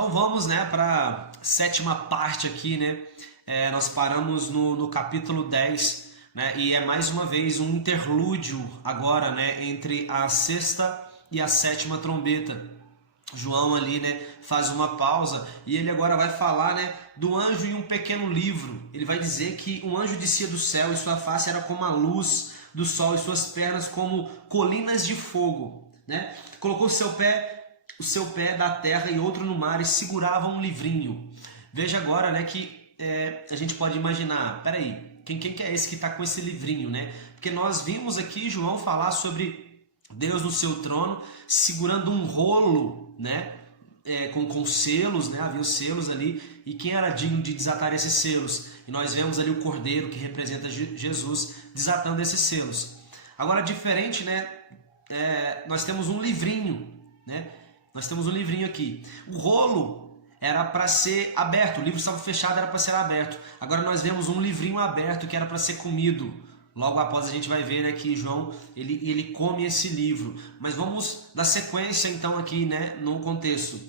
Então vamos, né, para a sétima parte aqui, né? Nós paramos no capítulo 10, né? E é mais uma vez um interlúdio agora, né, entre a sexta e a sétima trombeta. João ali, né, faz uma pausa e ele agora vai falar, né, do anjo em um pequeno livro. Ele vai dizer que um anjo descia do céu e sua face era como a luz do sol e suas pernas como colinas de fogo, né? Colocou o seu pé da terra e outro no mar e segurava um livrinho. Veja agora, né, que a gente pode imaginar, peraí, quem que é esse que está com esse livrinho, né? Porque nós vimos aqui João falar sobre Deus no seu trono, segurando um rolo, né? Com selos, né? Havia os selos ali, e quem era digno de desatar esses selos? E nós vemos ali o cordeiro, que representa Jesus, desatando esses selos. Agora, diferente, né? Nós temos um livrinho, né? Nós temos um livrinho aqui. O rolo era para ser aberto, o livro estava fechado, era para ser aberto. Agora nós vemos um livrinho aberto que era para ser comido. Logo após a gente vai ver, né, que João ele come esse livro. Mas vamos dar sequência então aqui, né, no contexto.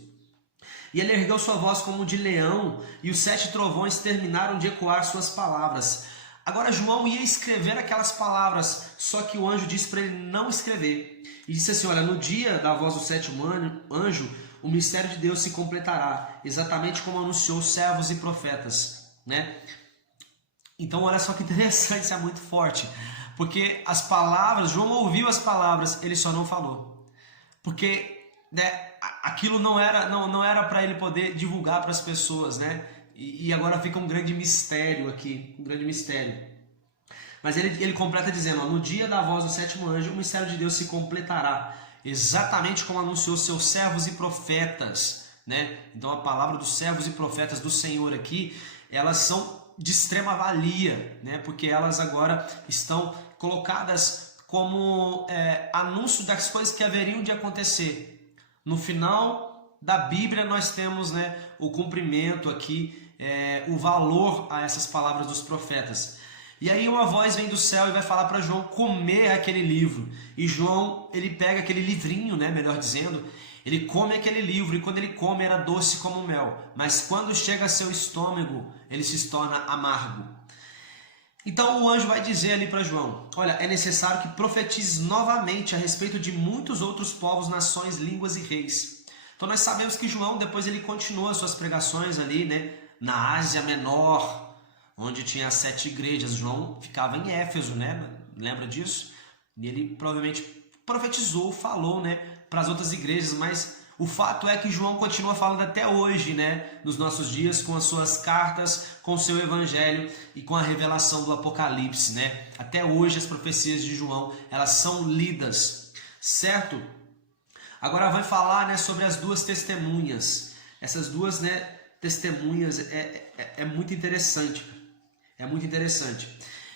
E ele ergueu sua voz como de leão, e os 7 trovões terminaram de ecoar suas palavras. Agora João ia escrever aquelas palavras, só que o anjo disse para ele não escrever. E disse assim, olha, no dia da voz do 7º anjo, o mistério de Deus se completará, exatamente como anunciou servos e profetas, né? Então olha só que interessante, isso é muito forte, porque as palavras, João ouviu as palavras, ele só não falou, porque, né, aquilo não era para ele poder divulgar para as pessoas, né? E agora fica um grande mistério aqui, um grande mistério. Mas ele completa dizendo, ó, no dia da voz do 7º anjo, o mistério de Deus se completará, exatamente como anunciou seus servos e profetas, né? Então a palavra dos servos e profetas do Senhor aqui, elas são de extrema valia, né? Porque elas agora estão colocadas como anúncio das coisas que haveriam de acontecer. No final da Bíblia nós temos, né, o cumprimento aqui, o valor a essas palavras dos profetas. E aí uma voz vem do céu e vai falar para João comer aquele livro. E João, ele pega aquele livrinho, né, melhor dizendo, ele come aquele livro, e quando ele come era doce como mel. Mas quando chega a seu estômago, ele se torna amargo. Então o anjo vai dizer ali para João, olha, é necessário que profetizes novamente a respeito de muitos outros povos, nações, línguas e reis. Então nós sabemos que João, depois ele continua suas pregações ali, né, na Ásia Menor, onde tinha as 7 igrejas. João ficava em Éfeso, né? Lembra disso? E ele provavelmente profetizou, falou, né, para as outras igrejas, mas o fato é que João continua falando até hoje, né, nos nossos dias, com as suas cartas, com o seu evangelho e com a revelação do Apocalipse, né? Até hoje as profecias de João, elas são lidas, certo? Agora vai falar, né, sobre as 2 testemunhas. Essas 2, né, testemunhas é muito interessante. É muito interessante.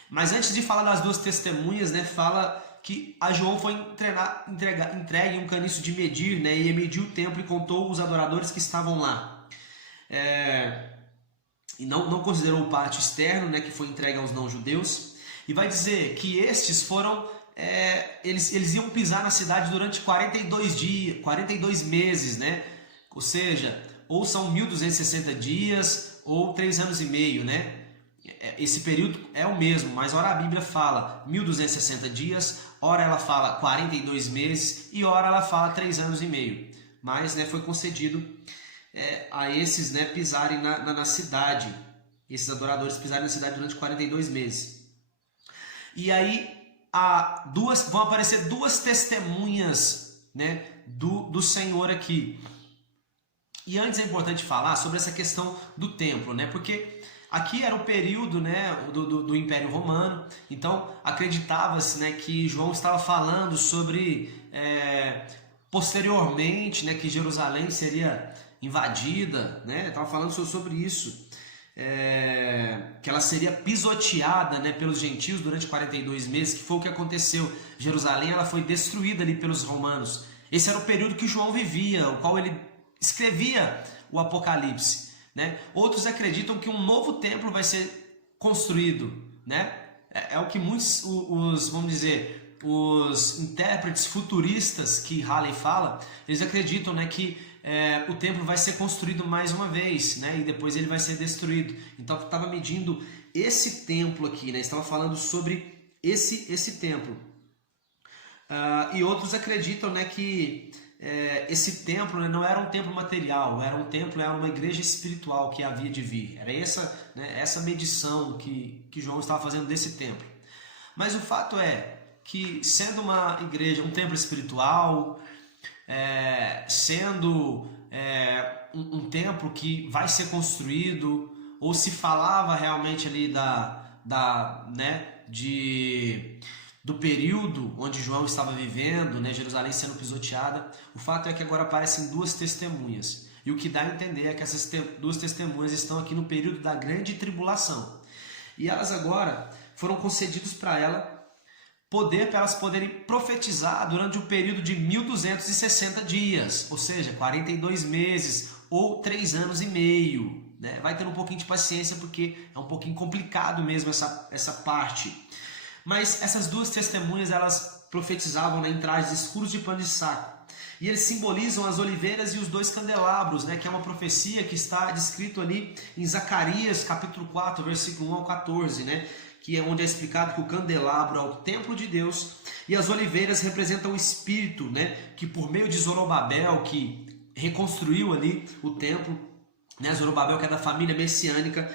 Mas antes de falar das 2 testemunhas, né, fala que a João foi entregue um caniço de medir, né, e mediu o templo e contou os adoradores que estavam lá. E não considerou o pátio externo, né, que foi entregue aos não-judeus. E vai dizer que estes foram... eles iam pisar na cidade durante 42 meses, né? Ou seja, ou são 1260 dias ou 3 anos e meio, né? Esse período é o mesmo, mas ora a Bíblia fala 1260 dias, ora ela fala 42 meses e ora ela fala 3 anos e meio. Mas, né, foi concedido a esses, né, pisarem na cidade, esses adoradores pisarem na cidade durante 42 meses. E aí vão aparecer 2 testemunhas, né, do Senhor aqui. E antes é importante falar sobre essa questão do templo, né, porque aqui era o período, né, do Império Romano, então acreditava-se, né, que João estava falando sobre, posteriormente, né, que Jerusalém seria invadida, né, estava falando sobre isso, que ela seria pisoteada, né, pelos gentios durante 42 meses, que foi o que aconteceu. Jerusalém ela foi destruída ali pelos romanos. Esse era o período que João vivia, o qual ele escrevia o Apocalipse. Né? Outros acreditam que um novo templo vai ser construído, né? É o que muitos, vamos dizer, os intérpretes futuristas que Halley fala, eles acreditam, né, que o templo vai ser construído mais uma vez, né? E depois ele vai ser destruído. Então estava medindo esse templo aqui, né? Estava falando sobre esse templo. E outros acreditam, né, que esse templo, né, não era um templo material, era uma igreja espiritual que havia de vir. Era essa medição que João estava fazendo desse templo. Mas o fato é que, sendo uma igreja, um templo espiritual, sendo um templo que vai ser construído, ou se falava realmente ali do período onde João estava vivendo, né, Jerusalém sendo pisoteada, o fato é que agora aparecem duas testemunhas. E o que dá a entender é que essas duas testemunhas estão aqui no período da grande tribulação. E elas agora foram concedidos para elas poderem profetizar durante um período de 1260 dias, ou seja, 42 meses ou 3 anos e meio. Né? Vai ter um pouquinho de paciência porque é um pouquinho complicado mesmo essa parte. Mas essas duas testemunhas, elas profetizavam, né, em trajes escuros de pano de saco. E eles simbolizam as oliveiras e os 2 candelabros, né, que é uma profecia que está descrito ali em Zacarias, capítulo 4, versículo 1 ao 14, né, que é onde é explicado que o candelabro é o templo de Deus e as oliveiras representam o Espírito, né, que por meio de Zorobabel, que reconstruiu ali o templo, né, Zorobabel, que é da família messiânica,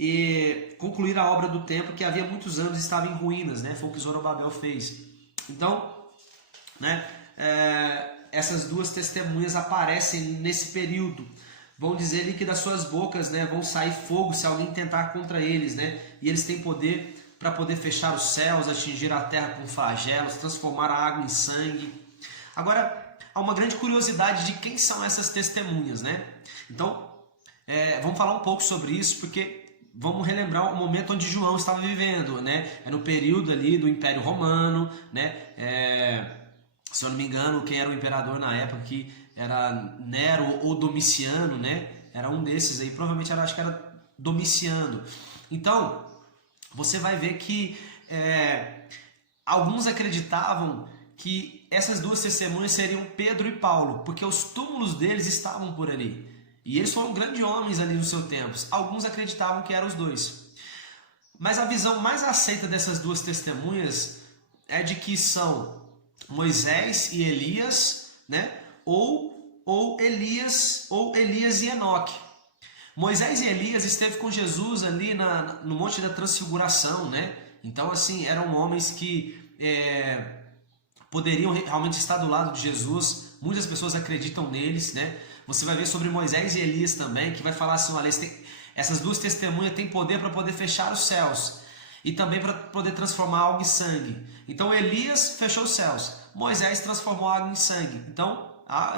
e concluir a obra do templo que havia muitos anos estava em ruínas, né? Foi o que Zorobabel fez. Então, né, essas duas testemunhas aparecem nesse período. Vão dizer ali que das suas bocas, né, vão sair fogo se alguém tentar contra eles, né? E eles têm poder para poder fechar os céus, atingir a terra com flagelos, transformar a água em sangue. Agora, há uma grande curiosidade de quem são essas testemunhas, né? Então, vamos falar um pouco sobre isso, porque vamos relembrar o momento onde João estava vivendo, né? É no período ali do Império Romano, né? Se eu não me engano, quem era o imperador na época que era Nero ou Domiciano, né? Era um desses aí, provavelmente acho que era Domiciano. Então, você vai ver que alguns acreditavam que essas duas testemunhas seriam Pedro e Paulo, porque os túmulos deles estavam por ali. E eles foram grandes homens ali no seu tempo. Alguns acreditavam que eram os dois. Mas a visão mais aceita dessas duas testemunhas é de que são Moisés e Elias, né? Ou Elias e Enoque. Moisés e Elias esteve com Jesus ali no Monte da Transfiguração, né? Então, assim, eram homens que poderiam realmente estar do lado de Jesus. Muitas pessoas acreditam neles, né? Você vai ver sobre Moisés e Elias também, que vai falar assim, olha, essas duas testemunhas têm poder para poder fechar os céus e também para poder transformar água em sangue. Então Elias fechou os céus, Moisés transformou a água em sangue. Então,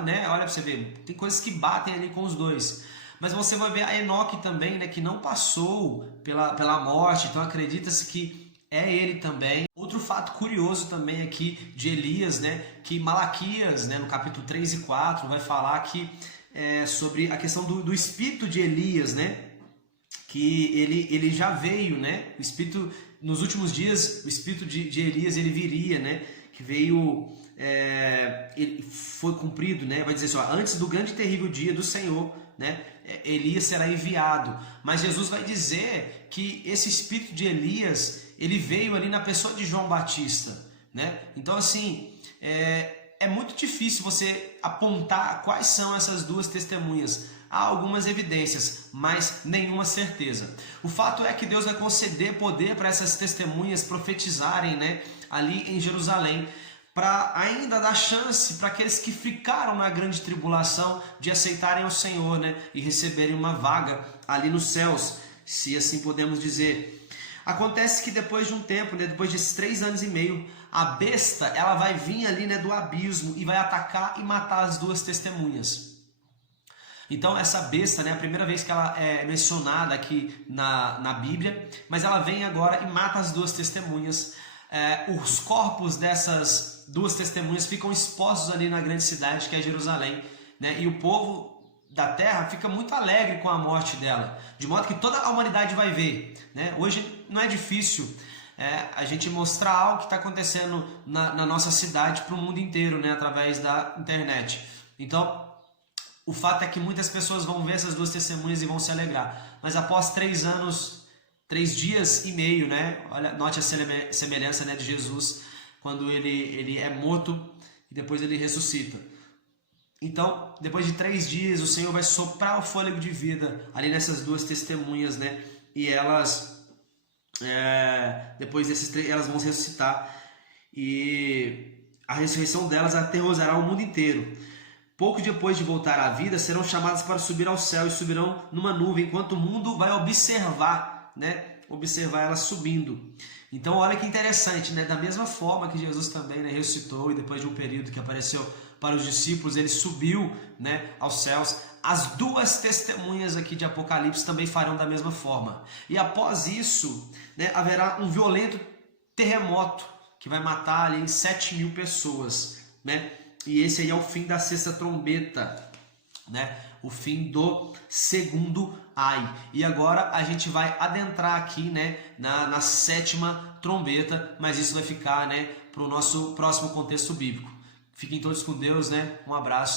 né, olha para você ver, tem coisas que batem ali com os dois. Mas você vai ver a Enoque também, né, que não passou pela morte, então acredita-se que é ele também. Outro fato curioso também aqui de Elias, né, que Malaquias, né, no capítulo 3 e 4, vai falar que sobre a questão do espírito de Elias, né, que ele já veio, né, o espírito, nos últimos dias, o espírito de Elias ele viria, né, que veio, ele foi cumprido, né, vai dizer assim, ó, antes do grande e terrível dia do Senhor, né, Elias será enviado. Mas Jesus vai dizer que esse espírito de Elias, ele veio ali na pessoa de João Batista, né? Então, assim, é muito difícil você apontar quais são essas duas testemunhas. Há algumas evidências, mas nenhuma certeza. O fato é que Deus vai conceder poder para essas testemunhas profetizarem, né, ali em Jerusalém, para ainda dar chance para aqueles que ficaram na grande tribulação de aceitarem o Senhor, né, e receberem uma vaga ali nos céus, se assim podemos dizer. Acontece que depois de um tempo, né, depois desses 3 anos e meio, a besta ela vai vir ali, né, do abismo e vai atacar e matar as duas testemunhas. Então essa besta, né, a primeira vez que ela é mencionada aqui na Bíblia, mas ela vem agora e mata as duas testemunhas. Os corpos dessas duas testemunhas ficam expostos ali na grande cidade que é Jerusalém, né, e o povo da terra fica muito alegre com a morte dela, de modo que toda a humanidade vai ver, né? Hoje não é difícil a gente mostrar algo que está acontecendo na nossa cidade para o mundo inteiro, né, através da internet. Então o fato é que muitas pessoas vão ver essas duas testemunhas e vão se alegrar. Mas após 3 anos, 3 dias e meio, né? Olha, note a semelhança, né, de Jesus quando ele é morto e depois ele ressuscita. Então, depois de 3 dias, o Senhor vai soprar o fôlego de vida ali nessas duas testemunhas, né? E elas, depois desses 3, elas vão ressuscitar. E a ressurreição delas aterrorizará o mundo inteiro. Pouco depois de voltar à vida, serão chamadas para subir ao céu e subirão numa nuvem, enquanto o mundo vai observar, né? Observar elas subindo. Então, olha que interessante, né? Da mesma forma que Jesus também, né, ressuscitou e depois de um período que apareceu para os discípulos, ele subiu, né, aos céus. As duas testemunhas aqui de Apocalipse também farão da mesma forma. E após isso, né, haverá um violento terremoto que vai matar ali 7.000 pessoas, né? E esse aí é o fim da 6ª trombeta, né? O fim do 2º ai. E agora a gente vai adentrar aqui, né, na 7ª trombeta, mas isso vai ficar, né, para o nosso próximo contexto bíblico. Fiquem todos com Deus, né? Um abraço.